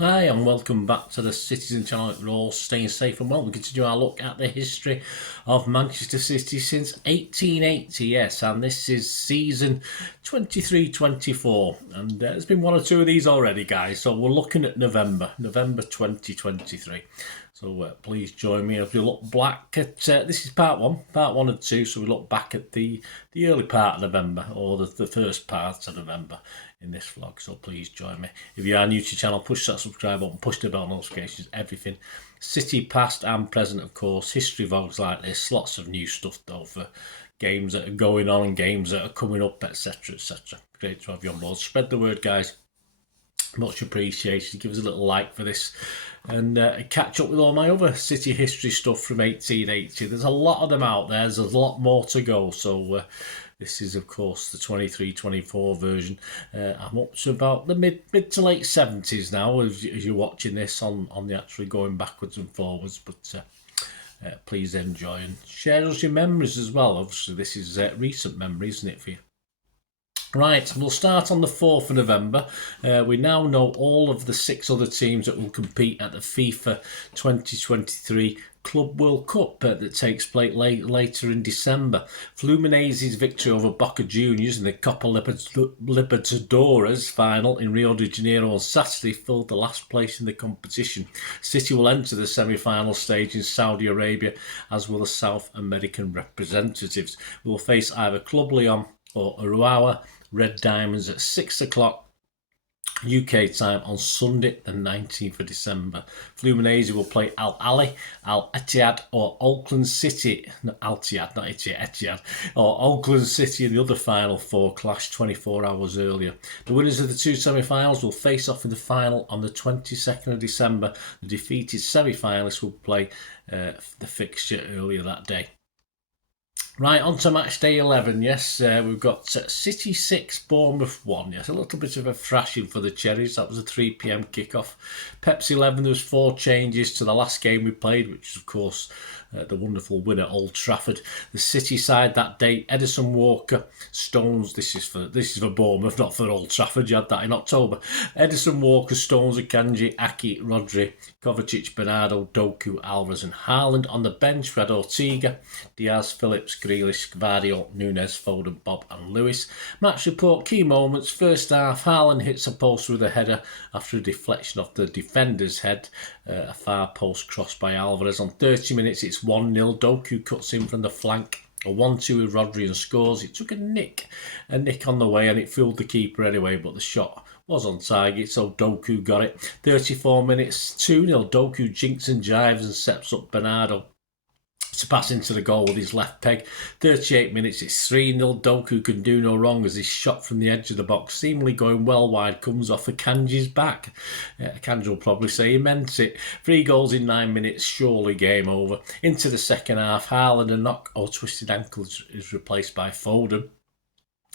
Hi and welcome back to the Citizen channel. We're all staying safe and well. We continue our look at the history of Manchester City since 1880, yes, and this is season 23-24, and there's been one or two of these already, guys, so we're looking at November 2023. So please join me as we look back at, this is part one and two, so we look back at the early part of November, or the first part of November in this vlog, so please join me. If you are new to the channel, push that subscribe button, push the bell notifications, everything. City past and present, of course, history vlogs like this, lots of new stuff though for games that are going on and games that are coming up, etc, etc. Great to have you on board. Spread the word, guys. Much appreciated. Give us a little like for this and catch up with all my other City history stuff from 1880. There's a lot of them out there. There's a lot more to go. So this is, of course, the 23-24 version. I'm up to about the mid to late 70s now as you're watching this on the actually going backwards and forwards. But please enjoy and share us your memories as well. Obviously, this is recent memory, isn't it, for you? Right, we'll start on the 4th of November. We now know all of the 6 other teams that will compete at the FIFA 2023 Club World Cup that takes place later in December. Fluminese's victory over Boca Juniors in the Copa Libertadores final in Rio de Janeiro on Saturday filled the last place in the competition. City will enter the semi-final stage in Saudi Arabia, as will the South American representatives. We will face either Club Leon or Urawa Red Diamonds at 6 o'clock UK time on Sunday the 19th of December. Fluminense will play Al Ali, Al Ittihad or Auckland City, Al Ittihad, not Etihad, or Auckland City in the other final 4 clash 24 hours earlier. The winners of the 2 semi-finals will face off in the final on the 22nd of December. The defeated semi-finalists will play the fixture earlier that day. Right, on to match day 11, yes, we've got City 6, Bournemouth 1, yes, a little bit of a thrashing for the Cherries. That was a 3 p.m. kickoff. Pepsi 11, there was 4 changes to the last game we played, which is, of course, the wonderful win at Old Trafford. The City side that day, Edison Walker, Stones, this is for Bournemouth, not for Old Trafford, you had that in October. Edison Walker, Stones, Akanji, Aki, Rodri, Kovacic, Bernardo, Doku, Alvarez and Haaland. On the bench, we had Ortega, Diaz, Phillips, Grealish, Gvardiol, Nunes, Foden, Bob and Lewis. Match report, key moments. First half, Haaland hits a post with a header after a deflection off the defender's head. A far post cross by Alvarez. On 30 minutes, it's 1-0. Doku cuts in from the flank. A 1-2 with Rodri and scores. It took a nick on the way and it fooled the keeper anyway, but the shot was on target, so Doku got it. 34 minutes, 2-0. Doku jinks and jives and sets up Bernardo to pass into the goal with his left peg. 38 minutes, it's 3-0. Doku can do no wrong as his shot from the edge of the box, seemingly going well wide, comes off Akanji's back. Akanji will probably say he meant it. 3 goals in 9 minutes, surely game over. Into the second half, Haaland, a knock or twisted ankle is replaced by Foden.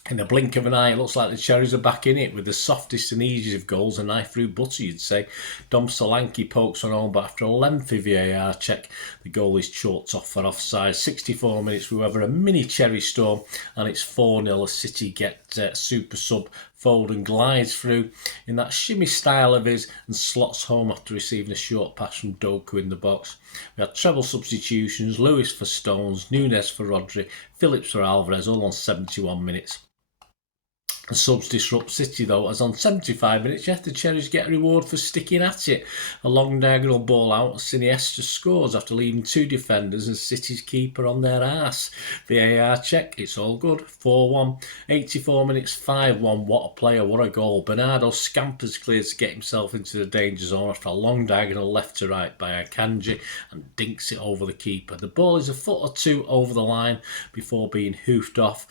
In the blink of an eye, it looks like the Cherries are back in it with the softest and easiest of goals, a knife through butter, you'd say. Dom Solanke pokes on home, but after a lengthy VAR check, the goal is chalked off for offside. 64 minutes, we have a mini Cherry storm, and it's 4-0. City get super sub. Foden glides through in that shimmy style of his and slots home after receiving a short pass from Doku in the box. We had treble substitutions, Lewis for Stones, Nunes for Rodri, Phillips for Alvarez, all on 71 minutes. The subs disrupt City though, as on 75 minutes, the Cherries get a reward for sticking at it. A long diagonal ball out, Siniestra scores after leaving 2 defenders and City's keeper on their arse. VAR check, it's all good. 4-1. 84 minutes, 5-1. What a player, what a goal. Bernardo scampers clear to get himself into the danger zone after a long diagonal left to right by Akanji and dinks it over the keeper. The ball is a foot or 2 over the line before being hoofed off.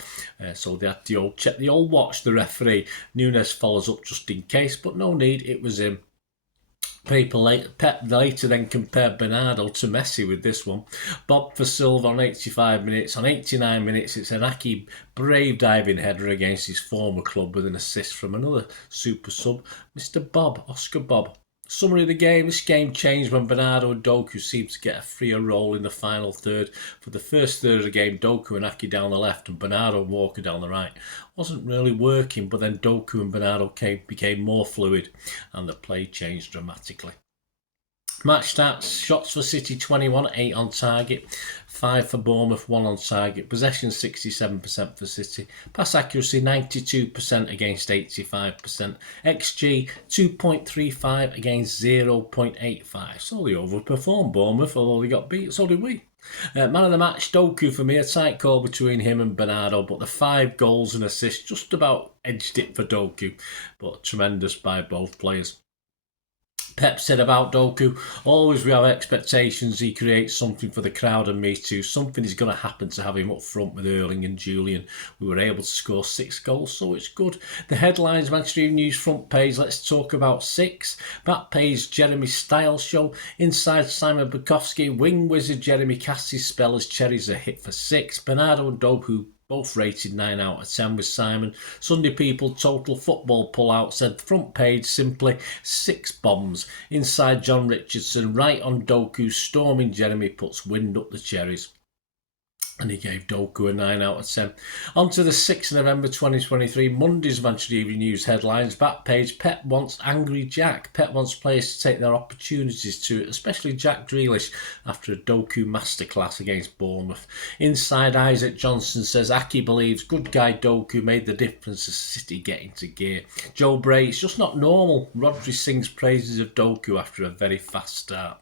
So they had to check the old watch. The referee. Nunes follows up just in case, but no need, it was him. Pep later then compared Bernardo to Messi with this one. Bob for Silva on 85 minutes. On 89 minutes, it's an Aki brave diving header against his former club with an assist from another super sub, Mr. Bob, Oscar Bob. Summary of the game. This game changed when Bernardo and Doku seemed to get a freer role in the final third. For the first third of the game, Doku and Aki down the left and Bernardo and Walker down the right. Wasn't really working, but then Doku and Bernardo became more fluid and the play changed dramatically. Match stats: shots for City 21, 8 on target, 5 for Bournemouth, 1 on target. Possession 67% for City. Pass accuracy 92% against 85%. XG 2.35 against 0.85. So they overperformed Bournemouth, although they got beat. So did we. Man of the match, Doku for me. A tight call between him and Bernardo, but the 5 goals and assists just about edged it for Doku. But tremendous by both players. Pep said about Doku, always we have expectations, he creates something for the crowd and me too. Something is going to happen to have him up front with Erling and Julian. We were able to score 6 goals, so it's good. The headlines, Manchester Evening News front page, let's talk about 6. Back page, Jeremy Styles show. Inside, Simon Bukowski, wing wizard Jeremy cast his spell as Cherries a hit for 6. Bernardo and Doku both rated 9 out of 10 with Simon. Sunday People Total Football Pullout said front page simply 6 bombs. Inside, John Richardson right on Doku storming Jeremy puts wind up the Cherries. And he gave Doku a 9 out of 10. On to the 6th of November 2023, Monday's Manchester Evening News headlines. Back page, Pep wants angry Jack. Pep wants players to take their opportunities to it, especially Jack Grealish after a Doku masterclass against Bournemouth. Inside, Isaac Johnson says Aki believes good guy Doku made the difference as City get into gear. Joe Bray, it's just not normal. Rodri sings praises of Doku after a very fast start.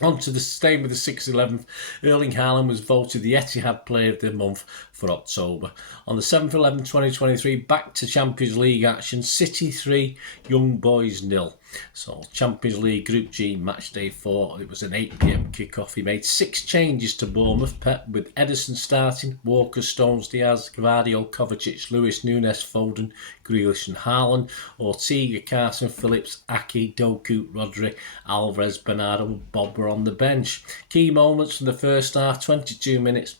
On to the staying with the 6-11th, Erling Haaland was voted the Etihad Player of the Month for October. On the 7-11-2023, back to Champions League action, City 3, Young Boys 0. So Champions League Group G, match day 4, it was an 8 PM kickoff. He made 6 changes to Bournemouth, Pep, with Ederson starting, Walker, Stones, Diaz, Gvardiol, Kovacic, Lewis, Nunes, Foden, Grealish and Haaland, Ortega, Carson, Phillips, Aki, Doku, Rodri, Alvarez, Bernardo and Bob were on the bench. Key moments from the first half, 22 minutes.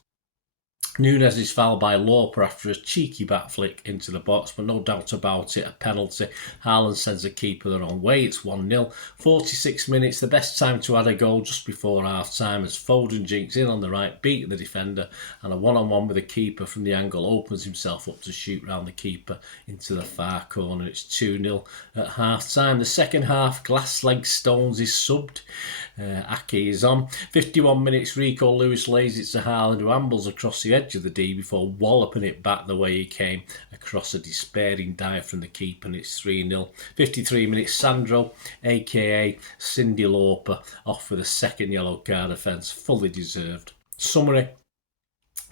Nunes is fouled by Lauper after a cheeky back flick into the box, but no doubt about it, a penalty. Haaland sends the keeper the wrong way, it's 1-0. 46 minutes, the best time to add a goal just before half-time as Foden jinks in on the right, beating the defender, and a one-on-one with the keeper from the angle opens himself up to shoot round the keeper into the far corner. It's 2-0 at half-time. The second half, Glass Leg Stones is subbed. Aki is on. 51 minutes, Rico Lewis lays it to Haaland, who ambles across the edge of the D before walloping it back the way he came across a despairing dive from the keeper, and it's 3-0. 53 minutes, Sandro, aka Cindy Lauper, off with a second yellow card offence, fully deserved. Summary: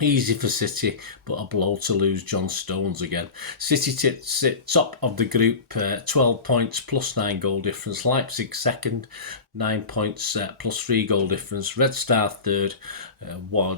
easy for City, but a blow to lose John Stones again. City sit top of the group, 12 points plus 9 goal difference. Leipzig second, 9 points plus 3 goal difference. Red Star third,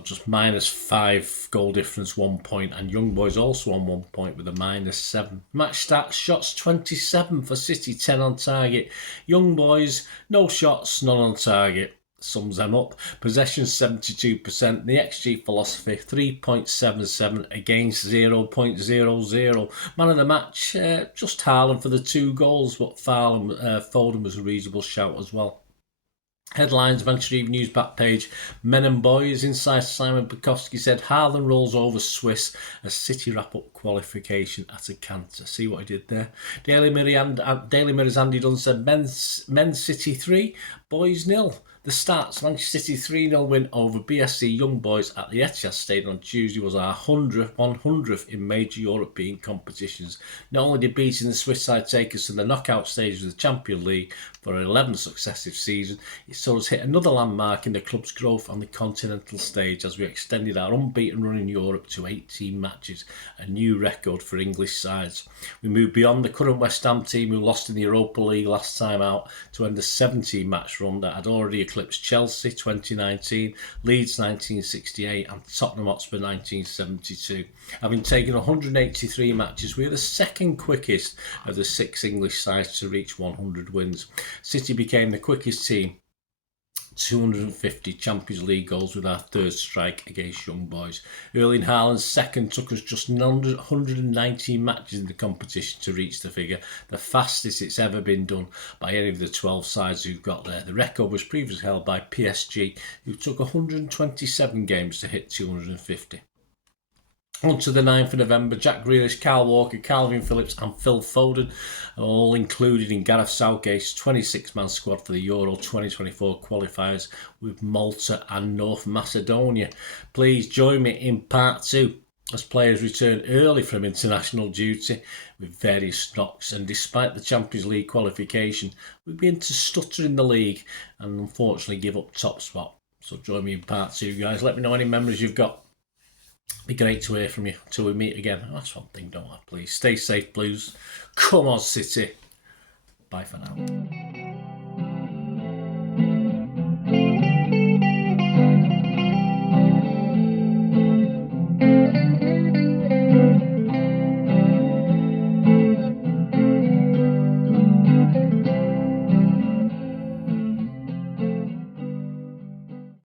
just minus 5 goal difference, 1 point. And Young Boys also on 1 point with a -7. Match stats: shots 27 for City, 10 on target. Young Boys, no shots, none on target. Sums them up. Possession 72%. The XG philosophy 3.77 against 0.00. Man of the match, just Haaland for the 2 goals, but Foden was a reasonable shout as well. Headlines, Manchester Evening News back page, Men and Boys. Inside, Simon Bukowski said Haaland rolls over Swiss as City wrap up qualification at a canter. See what I did there? Daily Mirror's Andy Dunn said Men City 3, Boys 0. The stats: Manchester City 3-0 win over BSC Young Boys at the Etihad Stadium on Tuesday was our 100th in major European competitions. Not only did beating the Swiss side take us to the knockout stage of the Champions League for an 11th successive season, it saw us hit another landmark in the club's growth on the continental stage as we extended our unbeaten run in Europe to 18 matches, a new record for English sides. We moved beyond the current West Ham team who lost in the Europa League last time out to end a 17-match run that had already eclipsed Chelsea 2019, Leeds 1968 and Tottenham Hotspur 1972. Having taken 183 matches, we are the second quickest of the 6 English sides to reach 100 wins. City became the quickest team 250 Champions League goals with our third strike against Young Boys. Erling Haaland's second took us just 119 matches in the competition to reach the figure, the fastest it's ever been done by any of the 12 sides who've got there. The record was previously held by PSG, who took 127 games to hit 250. On to the 9th of November, Jack Grealish, Kyle Walker, Calvin Phillips and Phil Foden are all included in Gareth Southgate's 26-man squad for the Euro 2024 qualifiers with Malta and North Macedonia. Please join me in part 2 as players return early from international duty with various knocks, and despite the Champions League qualification, we begin to stutter in the league and unfortunately give up top spot. So join me in part 2, guys. Let me know any memories you've got. Be great to hear from you till we meet again. That's one thing, don't I? Please stay safe, Blues. Come on, City. Bye for now.